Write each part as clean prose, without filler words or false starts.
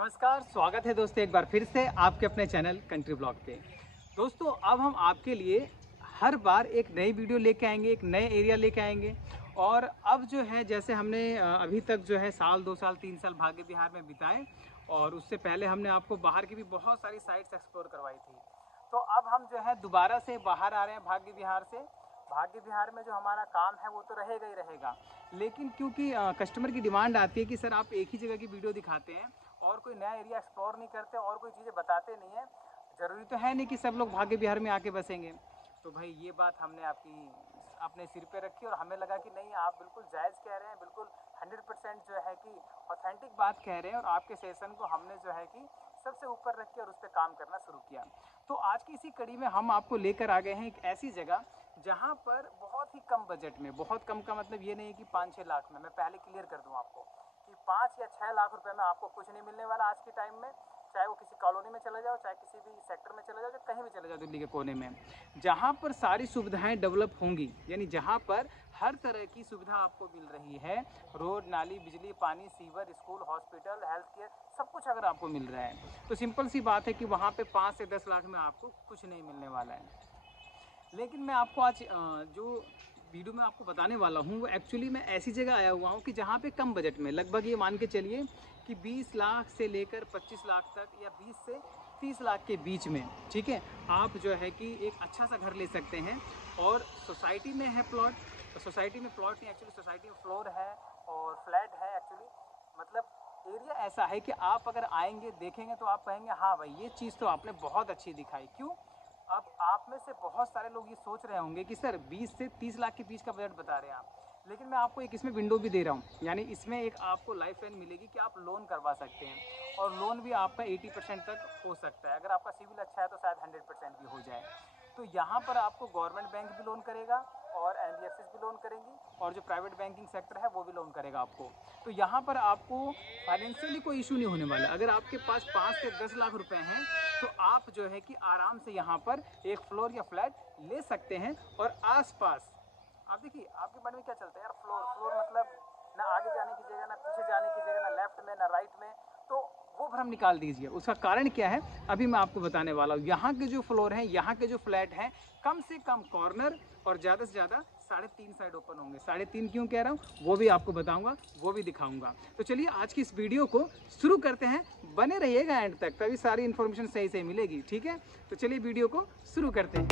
नमस्कार, स्वागत है दोस्तों एक बार फिर से आपके अपने चैनल कंट्री ब्लॉग पे। दोस्तों अब हम आपके लिए हर बार एक नई वीडियो लेके आएंगे, एक नए एरिया लेके आएंगे। और अब जो है जैसे हमने अभी तक जो है साल 2 साल 3 साल भाग्य विहार में बिताए, और उससे पहले हमने आपको बाहर की भी बहुत सारी साइट्स एक्सप्लोर करवाई थी। तो अब हम जो है दोबारा से बाहर आ रहे हैं भाग्य विहार से। भाग्य विहार में जो हमारा काम है वो तो रहेगा ही रहेगा, लेकिन क्योंकि कस्टमर की डिमांड आती है कि सर आप एक ही जगह की वीडियो दिखाते हैं और कोई नया एरिया एक्सप्लोर नहीं करते और कोई चीज़ें बताते नहीं हैं। ज़रूरी तो है नहीं कि सब लोग भाग्य विहार में आके बसेंगे। तो भाई ये बात हमने आपकी अपने सिर पे रखी और हमें लगा कि नहीं, आप बिल्कुल जायज़ कह रहे हैं, बिल्कुल 100% जो है कि ऑथेंटिक बात कह रहे हैं। और आपके सेशन को हमने जो है कि सबसे ऊपर रख के और उस पर काम करना शुरू किया। तो आज की इसी कड़ी में हम आपको लेकर आ गए हैं एक ऐसी जगह जहाँ पर बहुत ही कम बजट में, बहुत कम का मतलब ये नहीं है कि 5-6 लाख में, मैं पहले क्लियर कर दूँ आपको कि 5 या 6 लाख रुपए में आपको कुछ नहीं मिलने वाला आज के टाइम में। चाहे वो किसी कॉलोनी में चले जाओ, चाहे किसी भी सेक्टर में चले जाओ, चाहे कहीं भी चले जाओ दिल्ली के कोने में, जहाँ पर सारी सुविधाएं डेवलप होंगी, यानी जहाँ पर हर तरह की सुविधा आपको मिल रही है। रोड, नाली, बिजली, पानी, sewer, school, hospital, health care, सब कुछ अगर आपको मिल रहा है तो सिंपल सी बात है कि वहाँ पे 5 से 10 लाख में आपको कुछ नहीं मिलने वाला है। लेकिन मैं आपको आज जो वीडियो में आपको बताने वाला हूँ वो एक्चुअली मैं ऐसी जगह आया हुआ हूँ कि जहाँ पे कम बजट में, लगभग ये मान के चलिए कि 20 लाख से लेकर 25 लाख तक, या 20 से 30 लाख के बीच में, ठीक है, आप जो है कि एक अच्छा सा घर ले सकते हैं। और सोसाइटी में है प्लॉट, तो सोसाइटी में प्लॉट नहीं, एक्चुअली सोसाइटी में फ्लोर है और फ्लैट है। एक्चुअली मतलब एरिया ऐसा है कि आप अगर आएंगे देखेंगे तो आप कहेंगे हाँ भाई ये चीज़ तो आपने बहुत अच्छी दिखाई। क्यों? अब आप में से बहुत सारे लोग ये सोच रहे होंगे कि सर 20 से 30 लाख के बीच का बजट बता रहे हैं आप, लेकिन मैं आपको एक इसमें विंडो भी दे रहा हूँ, यानी इसमें एक आपको लाइफ लाइन मिलेगी कि आप लोन करवा सकते हैं। और लोन भी आपका 80% तक हो सकता है, अगर आपका सिविल अच्छा है तो शायद 100% भी हो जाए। तो यहाँ पर आपको गवर्नमेंट बैंक भी लोन करेगा और एनबीएफसी भी लोन करेंगी, और जो प्राइवेट बैंकिंग सेक्टर है वो भी लोन करेगा आपको। तो यहाँ पर आपको फाइनेंशियली कोई इशू नहीं होने वाला। अगर आपके पास 5 से 10 लाख रुपए हैं तो आप जो है कि आराम से यहाँ पर एक फ्लोर या फ्लैट ले सकते हैं। और आसपास आप देखिए आपके मन में क्या चलता है यार, फ्लोर फ्लोर मतलब ना आगे जाने की जगह, ना पीछे जाने की जगह, ना लेफ्ट में ना राइट में। तो वो भ्रम निकाल दीजिए। उसका कारण क्या है अभी मैं आपको बताने वाला हूँ। यहाँ के जो फ्लोर हैं, यहाँ के जो फ्लैट हैं, कम से कम कॉर्नर और ज़्यादा से ज़्यादा 3.5 साइड ओपन होंगे। 3.5 क्यों कह रहा हूँ वो भी आपको बताऊंगा, वो भी दिखाऊंगा। तो चलिए आज की इस वीडियो को शुरू करते हैं। बने रहिएगा एंड तक, तभी सारी इन्फॉर्मेशन सही सही मिलेगी, ठीक है। तो चलिए वीडियो को शुरू करते हैं।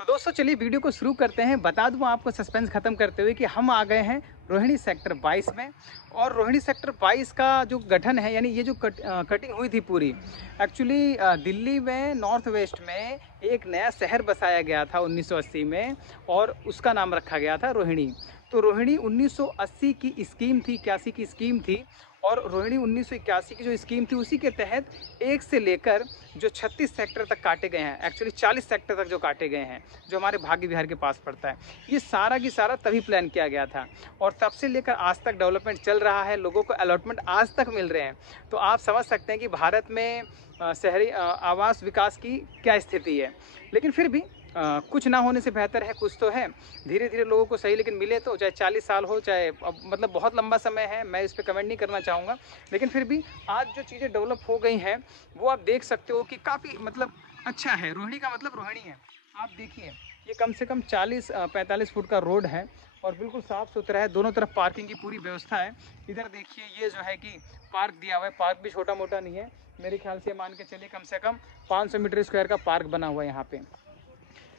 दोस्तों चलिए वीडियो को शुरू करते हैं। बता दूं आपको सस्पेंस खत्म करते हुए कि हम आ गए हैं रोहिणी सेक्टर 22 में। और रोहिणी सेक्टर 22 का जो गठन है, यानी ये जो कटिंग हुई थी पूरी, एक्चुअली दिल्ली में नॉर्थ वेस्ट में एक नया शहर बसाया गया था 1980 में, और उसका नाम रखा गया था रोहिणी। तो रोहिणी 1980 की स्कीम थी, 81 की स्कीम थी। और रोहिणी 1981 की जो स्कीम थी उसी के तहत 1 से लेकर जो 36 सेक्टर तक काटे गए हैं, एक्चुअली 40 सेक्टर तक जो काटे गए हैं, जो हमारे भाग्य विहार के पास पड़ता है, ये सारा की सारा तभी प्लान किया गया था। और तब से लेकर आज तक डेवलपमेंट चल रहा है, लोगों को अलॉटमेंट आज तक मिल रहे हैं। तो आप समझ सकते हैं कि भारत में शहरी आवास विकास की क्या स्थिति है। लेकिन फिर भी कुछ ना होने से बेहतर है कुछ तो है। धीरे धीरे लोगों को सही लेकिन मिले तो, चाहे 40 साल हो, चाहे मतलब बहुत लंबा समय है, मैं इस पर कमेंट नहीं करना चाहूँगा। लेकिन फिर भी आज जो चीज़ें डेवलप हो गई हैं वो आप देख सकते हो कि काफ़ी मतलब अच्छा है। रोहिणी का मतलब रोहिणी है। आप देखिए ये कम से कम 40-45 फुट का रोड है और बिल्कुल साफ़ सुथरा है। दोनों तरफ पार्किंग की पूरी व्यवस्था है। इधर देखिए ये जो है कि पार्क दिया हुआ है, पार्क भी छोटा मोटा नहीं है, मेरे ख्याल से मान के चलिए कम से कम 500 मीटर स्क्वायर का पार्क बना हुआ है यहाँ पे।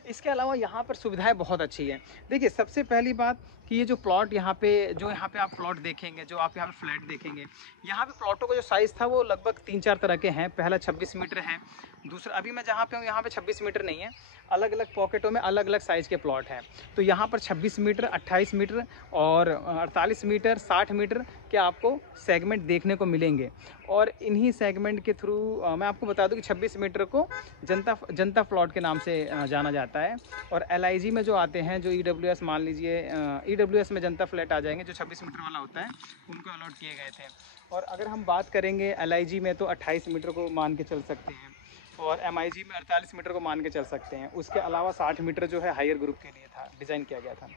इसके अलावा यहाँ पर सुविधाएं बहुत अच्छी है। देखिए सबसे पहली बात कि ये जो प्लॉट यहाँ पे आप प्लॉट देखेंगे, जो आप यहाँ पे फ्लैट देखेंगे, यहाँ पे प्लॉटों का जो साइज़ था वो लगभग 3-4 तरह के हैं। पहला 26 मीटर है, दूसरा अभी मैं जहाँ पे हूँ यहाँ पे 26 मीटर नहीं है, अलग अलग पॉकेटों में अलग अलग साइज़ के प्लॉट हैं। तो यहाँ पर 26 मीटर, 28 मीटर और 48 मीटर, 60 मीटर के आपको सेगमेंट देखने को मिलेंगे। और इन्हीं सेगमेंट के थ्रू मैं आपको बता दूं कि 26 मीटर को जनता प्लॉट के नाम से जाना जाता है। और LIG में जो आते हैं, जो EWS मान लीजिए, EWS में जनता फ्लैट आ जाएंगे, जो 26 मीटर वाला होता है, उनको अलॉट किए गए थे। और अगर हम बात करेंगे LIG में तो 28 मीटर को मान के चल सकते हैं। और MIG में 48 मीटर को मान के चल सकते हैं। उसके अलावा 60 मीटर जो है हायर ग्रुप के लिए था, डिज़ाइन किया गया था।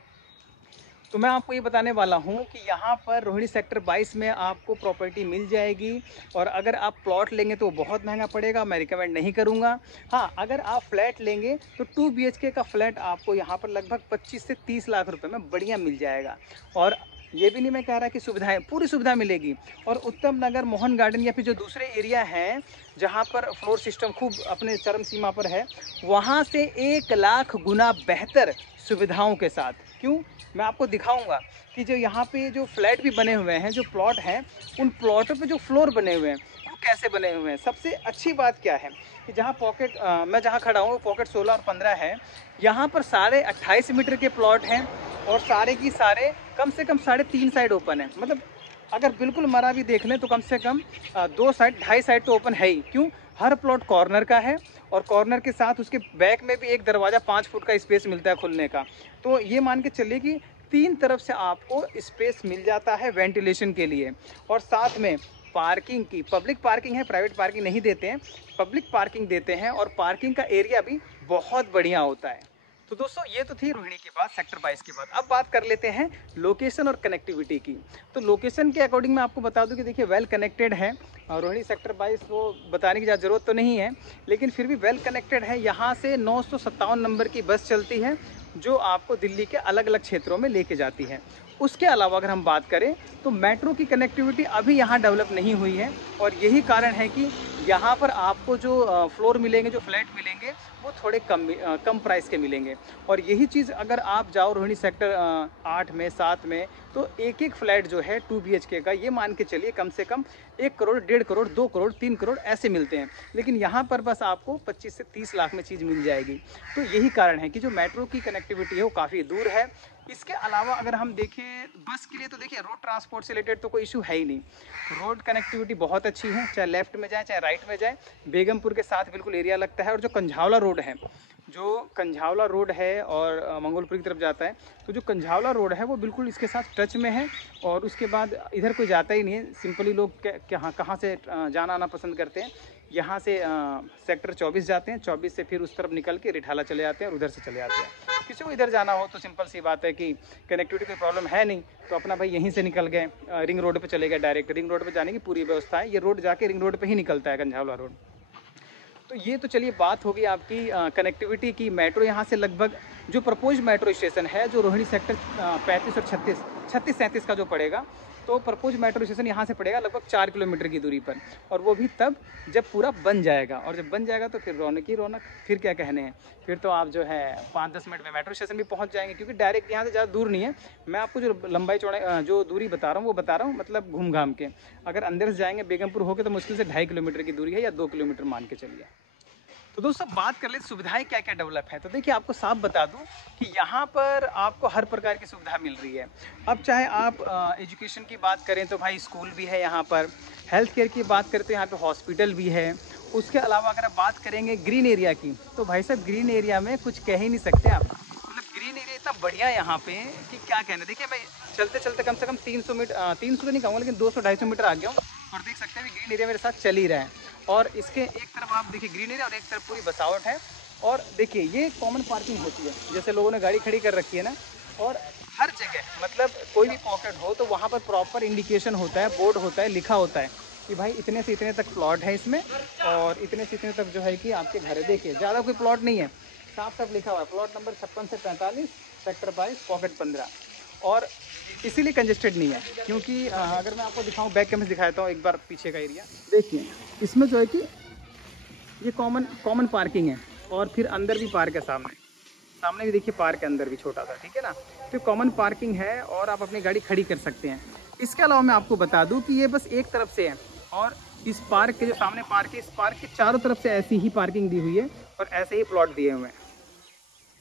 तो मैं आपको ये बताने वाला हूँ कि यहाँ पर रोहिणी सेक्टर 22 में आपको प्रॉपर्टी मिल जाएगी। और अगर आप प्लॉट लेंगे तो बहुत महंगा पड़ेगा, मैं रिकमेंड नहीं करूँगा। हाँ, अगर आप फ्लैट लेंगे तो 2 BHK का फ्लैट आपको यहाँ पर लगभग 25 से 30 लाख रुपए में बढ़िया मिल जाएगा। और ये भी नहीं मैं कह रहा कि सुविधाएं, पूरी सुविधा मिलेगी। और उत्तम नगर, मोहन गार्डन या फिर जो दूसरे एरिया हैं जहाँ पर फ्लोर सिस्टम खूब अपने चरम सीमा पर है, वहाँ से 1 लाख गुना बेहतर सुविधाओं के साथ। क्यों? मैं आपको दिखाऊंगा कि जो यहाँ पे जो फ्लैट भी बने हुए हैं, जो प्लॉट हैं, उन प्लॉटों पे जो फ्लोर बने हुए हैं वो कैसे बने हुए हैं। सबसे अच्छी बात क्या है कि जहाँ पॉकेट मैं जहाँ खड़ा हूँ पॉकेट 16 और 15 है, यहाँ पर सारे 28 मीटर के प्लॉट हैं और सारे की सारे कम से कम 3.5 साइड ओपन है। मतलब अगर बिल्कुल मरा भी देख लें तो कम से कम 2 साइड 2.5 साइड तो ओपन है ही। क्यों? हर प्लॉट कॉर्नर का है और कॉर्नर के साथ उसके बैक में भी एक दरवाज़ा 5 फुट का स्पेस मिलता है खुलने का। तो ये मान के चलिए कि 3 तरफ से आपको स्पेस मिल जाता है वेंटिलेशन के लिए। और साथ में पार्किंग की, पब्लिक पार्किंग है, प्राइवेट पार्किंग नहीं देते हैं, पब्लिक पार्किंग देते हैं। और पार्किंग का एरिया भी बहुत बढ़िया होता है। तो दोस्तों ये तो थी रोहिणी के बाद, सेक्टर 22 के बाद। अब बात कर लेते हैं लोकेशन और कनेक्टिविटी की। तो लोकेशन के अकॉर्डिंग मैं आपको बता दूं कि देखिए वेल कनेक्टेड है रोहिणी सेक्टर 22, वो बताने की ज़्यादा ज़रूरत तो नहीं है, लेकिन फिर भी वेल कनेक्टेड है। यहाँ से 957 नंबर की बस चलती है जो आपको दिल्ली के अलग अलग क्षेत्रों में लेके जाती है। उसके अलावा अगर हम बात करें तो मेट्रो की कनेक्टिविटी अभी यहाँ डेवलप नहीं हुई है। और यही कारण है कि यहाँ पर आपको जो फ्लोर मिलेंगे, जो फ्लैट मिलेंगे, वो थोड़े कम प्राइस के मिलेंगे। और यही चीज़ अगर आप जाओ रोहिणी सेक्टर 8 में, 7 में, तो एक एक फ्लैट जो है 2 BHK का, ये मान के चलिए कम से कम 1 करोड़, 1.5 करोड़, 2 करोड़, 3 करोड़ ऐसे मिलते हैं। लेकिन यहाँ पर बस आपको 25 से 30 लाख में चीज़ मिल जाएगी। तो यही कारण है कि जो मेट्रो की कनेक्टिविटी है वो काफ़ी दूर है। इसके अलावा अगर हम देखें बस के लिए, तो देखिए रोड ट्रांसपोर्ट से रिलेटेड तो कोई इशू है ही नहीं। रोड कनेक्टिविटी बहुत अच्छी है, चाहे लेफ्ट में जाए चाहे राइट में जाए, बेगमपुर के साथ बिल्कुल एरिया लगता है। और जो कंझावला रोड है, जो कंझावला रोड है और मंगोलपुर की तरफ जाता है, तो जो कंझावला रोड है वो बिल्कुल इसके साथ टच में है। और उसके बाद इधर कोई जाता ही नहीं है, सिंपली लोग कहाँ से जाना आना पसंद करते हैं, यहाँ से सेक्टर 24 जाते हैं, 24 से फिर उस तरफ निकल के रिठाला चले जाते हैं और उधर से चले जाते हैं। किसी को इधर जाना हो तो सिंपल सी बात है कि कनेक्टिविटी कोई प्रॉब्लम है नहीं, तो अपना भाई यहीं से निकल गए, रिंग रोड पे चले गए, डायरेक्ट रिंग रोड पे जाने की पूरी व्यवस्था है। ये रोड जाके रिंग रोड पे ही निकलता है, कंझावला रोड। तो ये तो चलिए बात होगी आपकी कनेक्टिविटी की। मेट्रो यहाँ से लगभग जो प्रपोज मेट्रो स्टेशन है, जो रोहिणी सेक्टर 35 और 36, 37 का जो पड़ेगा, तो प्रपोज मेट्रो स्टेशन यहाँ से पड़ेगा लगभग 4 किलोमीटर की दूरी पर। और वो भी तब जब पूरा बन जाएगा। और जब बन जाएगा तो फिर रौनक ही रौनक, फिर क्या कहने हैं। फिर तो आप जो है 5-10 मिनट में मेट्रो स्टेशन भी पहुँच जाएंगे, क्योंकि डायरेक्ट यहाँ से ज़्यादा दूर नहीं है। मैं आपको जो लंबाई चौड़ाई जो दूरी बता रहा हूँ वो बता रहा हूँ, मतलब घूम घाम के। अगर अंदर से जाएंगे बेगमपुर होकर तो मुश्किल से 2.5 किलोमीटर की दूरी है, या 2 किलोमीटर मान के चलिए। तो दोस्तों बात कर ले सुविधाएं क्या क्या डेवलप है। तो देखिए आपको साफ बता दूं कि यहाँ पर आपको हर प्रकार की सुविधा मिल रही है। अब चाहे आप एजुकेशन की बात करें तो भाई स्कूल भी है यहाँ पर, हेल्थ केयर की बात करें तो यहाँ पे हॉस्पिटल भी है। उसके अलावा अगर आप बात करेंगे ग्रीन एरिया की, तो भाई साहब ग्रीन एरिया में कुछ कह ही नहीं सकते आप। मतलब ग्रीन एरिया इतना बढ़िया है यहाँ पे कि क्या कहना। देखिए मैं चलते चलते कम से कम 300 मीटर, 300 तो नहीं कहूँगा, लेकिन 200-250 मीटर आ गया हूँ। और देख सकते हैं ग्रीन एरिया मेरे साथ चल ही रहा है। और इसके एक तरफ आप देखिए ग्रीन एरिया और एक तरफ पूरी बसावट है। और देखिए ये कॉमन पार्किंग होती है, जैसे लोगों ने गाड़ी खड़ी कर रखी है ना। और हर जगह मतलब कोई भी पॉकेट हो तो वहाँ पर प्रॉपर इंडिकेशन होता है, बोर्ड होता है, लिखा होता है कि भाई इतने से इतने तक प्लॉट है इसमें, और इतने से इतने तक जो है कि आपके घर है। देखिए ज़्यादा कोई प्लॉट नहीं है, साफ साफ लिखा हुआ है प्लॉट नंबर 56 से 45, सेक्टर 22, पॉकेट 15। और इसीलिए कंजेस्टेड नहीं है, क्योंकि अगर मैं आपको दिखाऊं, बैक कैमरे दिखाता हूँ एक बार पीछे का एरिया। देखिए इसमें जो है कि ये कॉमन पार्किंग है, और फिर अंदर भी पार्क है, सामने भी देखिए पार्क है, अंदर भी छोटा सा, ठीक है ना। तो कॉमन पार्किंग है और आप अपनी गाड़ी खड़ी कर सकते हैं। इसके अलावा मैं आपको बता दूं कि ये बस एक तरफ से है, और इस पार्क के जो सामने पार्क है, इस पार्क के चारों तरफ से ऐसी ही पार्किंग दी हुई है और ऐसे ही प्लॉट दिए हुए हैं।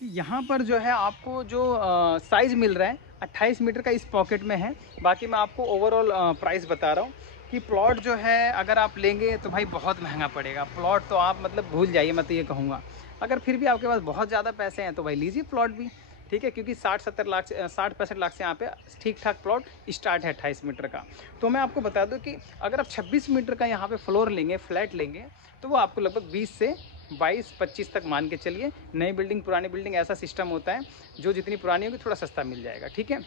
यहाँ पर जो है आपको जो साइज़ मिल रहा है 28 मीटर का इस पॉकेट में है। बाकी मैं आपको ओवरऑल प्राइस बता रहा हूँ कि प्लॉट जो है अगर आप लेंगे तो भाई बहुत महंगा पड़ेगा। प्लॉट तो आप मतलब भूल जाइए, मैं तो ये कहूँगा। अगर फिर भी आपके पास बहुत ज़्यादा पैसे हैं तो भाई लीजिए प्लॉट भी, ठीक है, क्योंकि 60-65 लाख से यहाँ पे ठीक ठाक प्लॉट स्टार्ट है 28 मीटर का। तो मैं आपको बता दूं कि अगर आप 26 मीटर का यहाँ पे फ्लोर लेंगे, फ्लैट लेंगे, तो वो आपको लगभग 20 से 22-25 तक मान के चलिए। नई बिल्डिंग पुरानी बिल्डिंग ऐसा सिस्टम होता है, जो जितनी पुरानी होगी थोड़ा सस्ता मिल जाएगा, ठीक है।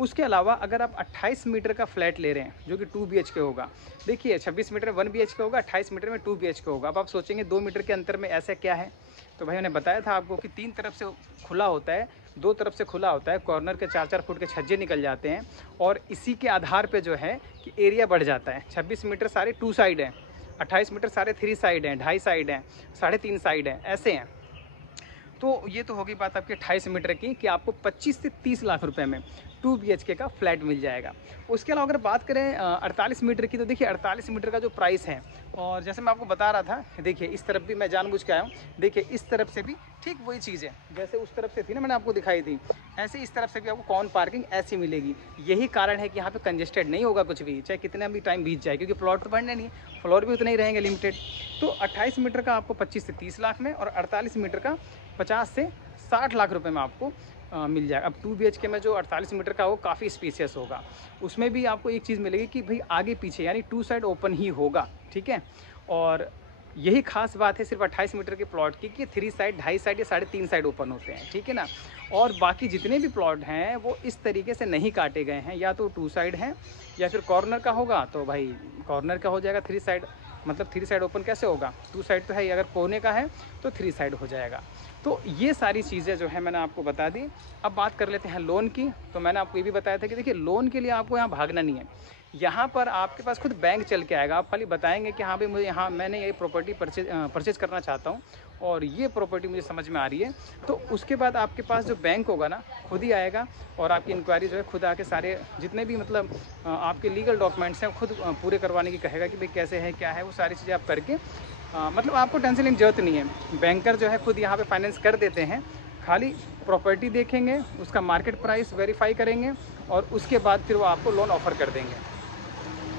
उसके अलावा अगर आप 28 मीटर का फ्लैट ले रहे हैं जो कि 2 BHK होगा, देखिए 26 मीटर में 1 BHK होगा, 28 मीटर में 2 BHK होगा। अब आप सोचेंगे 2 मीटर के अंतर में ऐसा क्या है, तो भाई मैंने बताया था आपको कि 3 तरफ से खुला होता है, 2 तरफ से खुला होता है, कॉर्नर के 4-4 फुट के छज्जे निकल जाते हैं, और इसी के आधार पे जो है कि एरिया बढ़ जाता है। 26 मीटर सारे 2 साइड हैं, 28 मीटर सारे 3 साइड हैं, 2.5 साइड हैं, 3.5 साइड हैं, ऐसे हैं। तो ये तो होगी बात आपके 28 मीटर की कि आपको 25 से 30 लाख रुपए में 2 BHK का फ्लैट मिल जाएगा। उसके अलावा अगर बात करें 48 मीटर की, तो देखिए 48 मीटर का जो प्राइस है, और जैसे मैं आपको बता रहा था, देखिए इस तरफ भी मैं जानबूझ के आया हूँ, देखिए इस तरफ से भी ठीक वही चीज़ है जैसे उस तरफ से थी ना, मैंने आपको दिखाई थी, ऐसे इस तरफ से भी आपको कॉर्न पार्किंग ऐसी मिलेगी। यही कारण है कि यहाँ पे कंजेस्टेड नहीं होगा कुछ भी, चाहे कितना भी टाइम बीत जाए, क्योंकि प्लॉट तो बढ़ने नहीं, फ्लोर भी उतने ही रहेंगे लिमिटेड। तो 28 मीटर का आपको 25 से 30 लाख में, और 48 मीटर का 50 से 60 लाख रुपए में आपको मिल जाएगा। अब 2 BHK में जो 48 मीटर का वो काफ़ी स्पेशियस होगा, उसमें भी आपको एक चीज़ मिलेगी कि भाई आगे पीछे यानी 2 साइड ओपन ही होगा, ठीक है। और यही खास बात है सिर्फ 28 मीटर के प्लॉट की कि 3 साइड, 2.5 साइड या 3.5 साइड ओपन होते हैं, ठीक है ना। और बाकी जितने भी प्लॉट हैं वो इस तरीके से नहीं काटे गए हैं, या तो 2 साइड हैं या फिर कॉर्नर का होगा तो भाई कॉर्नर का हो जाएगा, 3 साइड मतलब 3 साइड ओपन कैसे होगा, 2 साइड तो है, अगर कोने का है तो 3 साइड हो जाएगा। तो ये सारी चीज़ें जो है मैंने आपको बता दी। अब बात कर लेते हैं लोन की। तो मैंने आपको ये भी बताया था कि देखिए लोन के लिए आपको यहाँ भागना नहीं है, यहाँ पर आपके पास खुद बैंक चल के आएगा। आप खाली बताएंगे कि हाँ भाई मुझे यहाँ मैंने ये प्रॉपर्टी परचेज करना चाहता हूँ और ये प्रॉपर्टी मुझे समझ में आ रही है, तो उसके बाद आपके पास जो बैंक होगा ना खुद ही आएगा और आपकी इंक्वायरी जो है खुद आके सारे जितने भी मतलब आपके लीगल डॉक्यूमेंट्स हैं खुद पूरे करवाने की कहेगा कि भाई कैसे है क्या है, वो सारी चीज़ें आप करके मतलब आपको टेंशन लेने की जरूरत नहीं है। बैंकर जो है खुद यहाँ पे फाइनेंस कर देते हैं, खाली प्रॉपर्टी देखेंगे, उसका मार्केट प्राइस वेरीफाई करेंगे और उसके बाद फिर वो आपको लोन ऑफ़र कर देंगे।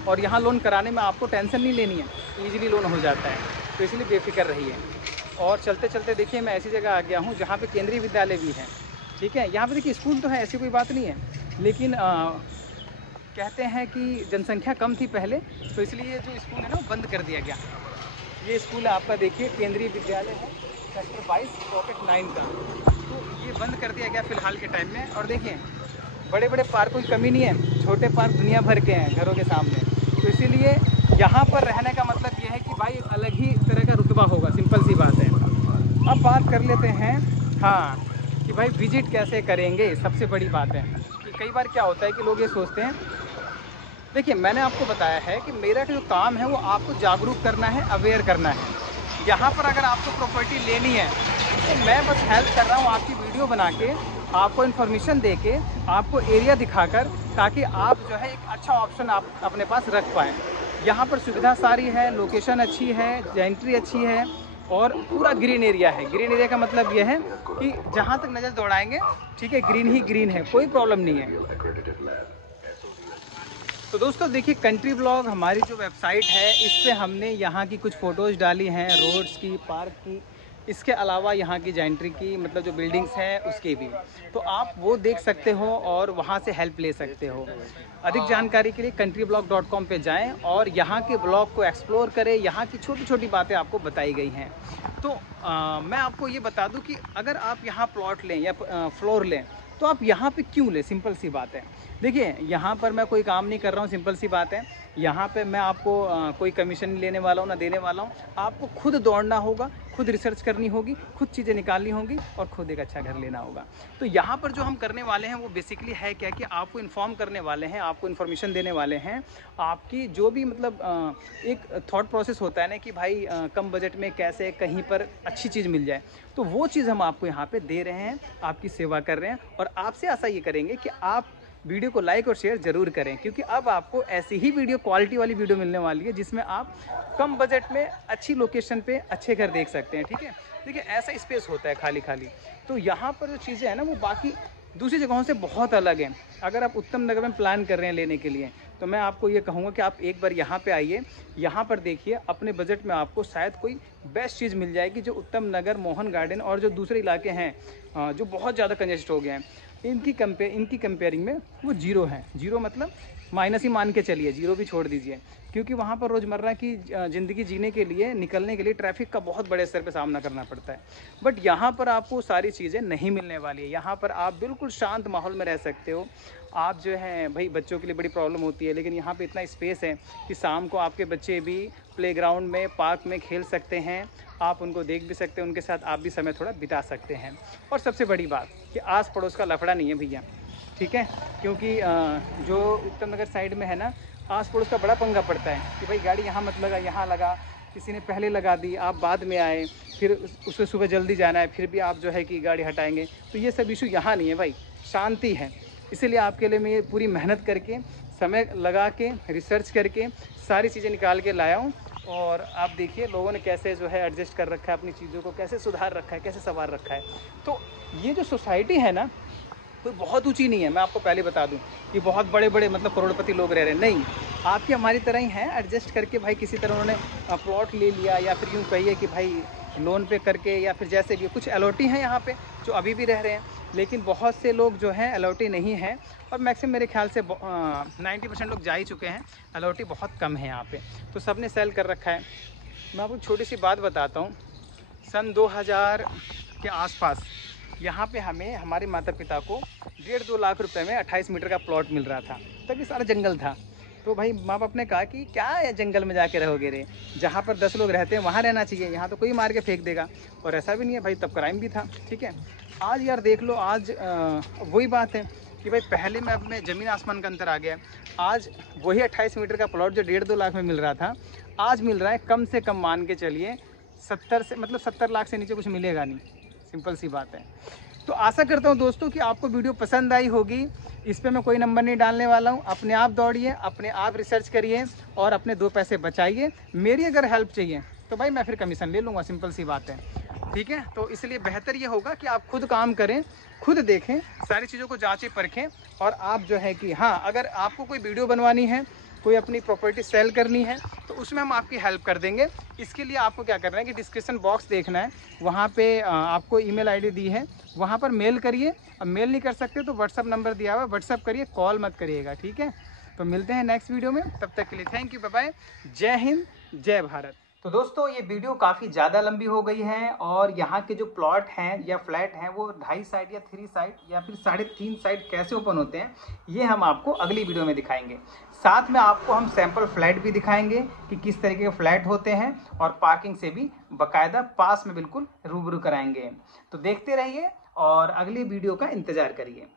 और यहाँ लोन कराने में आपको टेंशन नहीं लेनी है, ईजिली लोन हो जाता है, तो इसलिए बेफिक्र रहिए। और चलते चलते देखिए मैं ऐसी जगह आ गया हूँ जहाँ पे केंद्रीय विद्यालय भी है, ठीक है। यहाँ पे देखिए स्कूल तो है, ऐसी कोई बात नहीं है, लेकिन कहते हैं कि जनसंख्या कम थी पहले, तो इसलिए जो स्कूल है ना वो बंद कर दिया गया। ये स्कूल है आपका, देखिए केंद्रीय विद्यालय है सेक्टर 22 पॉकेट 9 का, तो ये बंद कर दिया गया फ़िलहाल के टाइम में। और देखिए बड़े बड़े पार्कों की कमी नहीं है, छोटे पार्क दुनिया भर के हैं घरों के सामने, तो इसीलिए यहाँ पर रहने का मतलब ये है कि भाई अलग ही तरह का रुतबा होगा, सिंपल सी बात है। अब बात कर लेते हैं हाँ कि भाई विजिट कैसे करेंगे। सबसे बड़ी बात है कि कई बार क्या होता है कि लोग ये सोचते हैं, देखिए मैंने आपको बताया है कि मेरा जो काम है वो आपको जागरूक करना है, अवेयर करना है। यहाँ पर अगर आपको प्रॉपर्टी लेनी है तो मैं बस हेल्प कर रहा हूँ आपकी वीडियो बना के, आपको इन्फॉर्मेशन दे के, आपको एरिया दिखाकर, ताकि आप जो है एक अच्छा ऑप्शन आप अपने पास रख पाएँ। यहाँ पर सुविधा सारी है, लोकेशन अच्छी है, एंट्री अच्छी है और पूरा ग्रीन एरिया है। ग्रीन एरिया का मतलब ये है कि जहाँ तक नज़र दौड़ाएंगे ठीक है ग्रीन ही ग्रीन है, कोई प्रॉब्लम नहीं है। तो दोस्तों देखिए कंट्री ब्लॉग हमारी जो वेबसाइट है इस पे हमने यहाँ की कुछ फ़ोटोज़ डाली हैं, रोड्स की, पार्क की, इसके अलावा यहाँ की जैंट्री की मतलब जो बिल्डिंग्स हैं उसके भी, तो आप वो देख सकते हो और वहाँ से हेल्प ले सकते हो। अधिक जानकारी के लिए countryblog.com पे जाएं और यहाँ के ब्लॉग को एक्सप्लोर करें, यहाँ की छोटी छोटी बातें आपको बताई गई हैं। तो मैं आपको ये बता दूँ कि अगर आप यहाँ प्लॉट लें या फ्लोर लें तो आप यहाँ पे क्यों लें, सिंपल सी बात है। देखिए यहाँ पर मैं कोई काम नहीं कर रहा हूँ, सिंपल सी बात है। यहाँ पे मैं आपको कोई कमीशन नहीं लेने वाला हूँ ना देने वाला हूँ, आपको खुद दौड़ना होगा, खुद रिसर्च करनी होगी, खुद चीज़ें निकालनी होंगी और खुद एक अच्छा घर लेना होगा। तो यहाँ पर जो हम करने वाले हैं वो बेसिकली है क्या कि आपको इन्फॉर्म करने वाले हैं, आपको इन्फॉर्मेशन देने वाले हैं, आपकी जो भी मतलब एक थॉट प्रोसेस होता है ना कि भाई कम बजट में कैसे कहीं पर अच्छी चीज़ मिल जाए, तो वो चीज़ हम आपको यहाँ पे दे रहे हैं, आपकी सेवा कर रहे हैं। और आपसे आशा ये करेंगे कि आप वीडियो को लाइक और शेयर ज़रूर करें, क्योंकि अब आपको ऐसी ही वीडियो, क्वालिटी वाली वीडियो मिलने वाली है जिसमें आप कम बजट में अच्छी लोकेशन पे अच्छे घर देख सकते हैं, ठीक है। देखिए ऐसा स्पेस होता है खाली खाली, तो यहाँ पर जो चीज़ें हैं ना वो बाकी दूसरी जगहों से बहुत अलग है। अगर आप उत्तम नगर में प्लान कर रहे हैं लेने के लिए तो मैं आपको ये कहूँगा कि आप एक बार यहाँ पे आइए, यहाँ पर देखिए, अपने बजट में आपको शायद कोई बेस्ट चीज़ मिल जाएगी। जो उत्तम नगर, मोहन गार्डन और जो दूसरे इलाके हैं जो बहुत ज़्यादा कंजेस्ट हो गए हैं, इनकी कंपेयरिंग में वो जीरो है। जीरो मतलब माइनस ही मान के चलिए, जीरो भी छोड़ दीजिए, क्योंकि वहाँ पर रोज़मर्रा की ज़िंदगी जीने के लिए, निकलने के लिए ट्रैफिक का बहुत बड़े स्तर पे सामना करना पड़ता है। बट यहाँ पर आपको सारी चीज़ें नहीं मिलने वाली है। यहाँ पर आप बिल्कुल शांत माहौल में रह सकते हो। आप जो है भाई, बच्चों के लिए बड़ी प्रॉब्लम होती है, लेकिन यहाँ पे इतना स्पेस है कि शाम को आपके बच्चे भी प्लेग्राउंड में, पार्क में खेल सकते हैं। आप उनको देख भी सकते हैं, उनके साथ आप भी समय थोड़ा बिता सकते हैं। और सबसे बड़ी बात कि आस पड़ोस का लफड़ा नहीं है भैया, ठीक है, क्योंकि जो उत्तम नगर साइड में है ना, आस पड़ोस का बड़ा पंगा पड़ता है कि भाई गाड़ी यहाँ मत लगा, यहाँ लगा, किसी ने पहले लगा दी, आप बाद में आए, फिर उसको सुबह जल्दी जाना है, फिर भी आप जो है कि गाड़ी हटाएंगे। तो ये सब इशू यहाँ नहीं है भाई, शांति है। इसीलिए आपके लिए मैं ये पूरी मेहनत करके, समय लगा के, रिसर्च करके सारी चीज़ें निकाल के लाया हूँ। और आप देखिए लोगों ने कैसे जो है एडजस्ट कर रखा है, अपनी चीज़ों को कैसे सुधार रखा है, कैसे संवार रखा है। तो ये जो सोसाइटी है ना, कोई बहुत ऊंची नहीं है। मैं आपको पहले बता दूं कि बहुत बड़े बड़े मतलब करोड़पति लोग रह रहे हैं, नहीं, आपकी हमारी तरह ही हैं, एडजस्ट करके भाई किसी तरह उन्होंने प्लॉट ले लिया, या फिर यूँ कहिए कि भाई लोन पे करके, या फिर जैसे भी। कुछ अलॉटी हैं यहाँ पे जो अभी भी रह रहे हैं, लेकिन बहुत से लोग जो हैं अलॉटी नहीं है, और मैक्सिमम मेरे ख्याल से 90% लोग जा ही चुके हैं। अलॉटी बहुत कम है यहाँ पे, तो सब ने सेल कर रखा है। मैं आपको छोटी सी बात बताता हूँ। सन 2000 के आसपास यहाँ पे हमें, हमारे माता पिता को 1.5-2 लाख रुपए में 28 मीटर का प्लॉट मिल रहा था। तभी सारा जंगल था। तो भाई माँ बाप ने कहा कि क्या है जंगल में जाके रहोगे रे, जहाँ पर 10 लोग रहते हैं वहाँ रहना चाहिए, यहाँ तो कोई मार के फेंक देगा। और ऐसा भी नहीं है भाई, तब क्राइम भी था, ठीक है। आज यार देख लो, आज वही बात है कि भाई पहले में अब में ज़मीन आसमान का अंतर आ गया। आज वही 28 मीटर का प्लॉट जो 1.5-2 लाख में मिल रहा था, आज मिल रहा है कम से कम मान के चलिए 70 लाख से नीचे कुछ मिलेगा नहीं। सिंपल सी बात है। तो आशा करता हूँ दोस्तों कि आपको वीडियो पसंद आई होगी। इस पे मैं कोई नंबर नहीं डालने वाला हूँ। अपने आप दौड़िए, अपने आप रिसर्च करिए और अपने 2 पैसे बचाइए। मेरी अगर हेल्प चाहिए तो भाई मैं फिर कमीशन ले लूँगा, सिंपल सी बात है, ठीक है। तो इसलिए बेहतर ये होगा कि आप खुद काम करें, खुद देखें, सारी चीज़ों को जाँचें परखें। और आप जो है कि हाँ, अगर आपको कोई वीडियो बनवानी है, कोई अपनी प्रॉपर्टी सेल करनी है, तो उसमें हम आपकी हेल्प कर देंगे। इसके लिए आपको क्या करना है कि डिस्क्रिप्शन बॉक्स देखना है, वहाँ पे आपको ईमेल आईडी दी है, वहाँ पर मेल करिए। अब मेल नहीं कर सकते तो व्हाट्सअप नंबर दिया हुआ है, व्हाट्सअप करिए, कॉल मत करिएगा, ठीक है। तो मिलते हैं नेक्स्ट वीडियो में, तब तक के लिए थैंक यू, बाय बाय, जय हिंद, जय भारत। तो दोस्तों ये वीडियो काफ़ी ज़्यादा लंबी हो गई है, और यहाँ के जो प्लॉट हैं या फ्लैट हैं वो 2.5 साइड या 3 साइड या फिर 3.5 साइड कैसे ओपन होते हैं, ये हम आपको अगली वीडियो में दिखाएंगे। साथ में आपको हम सैंपल फ्लैट भी दिखाएंगे कि किस तरीके के फ्लैट होते हैं, और पार्किंग से भी बाकायदा पास में बिल्कुल रूबरू कराएंगे। तो देखते रहिए और अगली वीडियो का इंतज़ार करिए।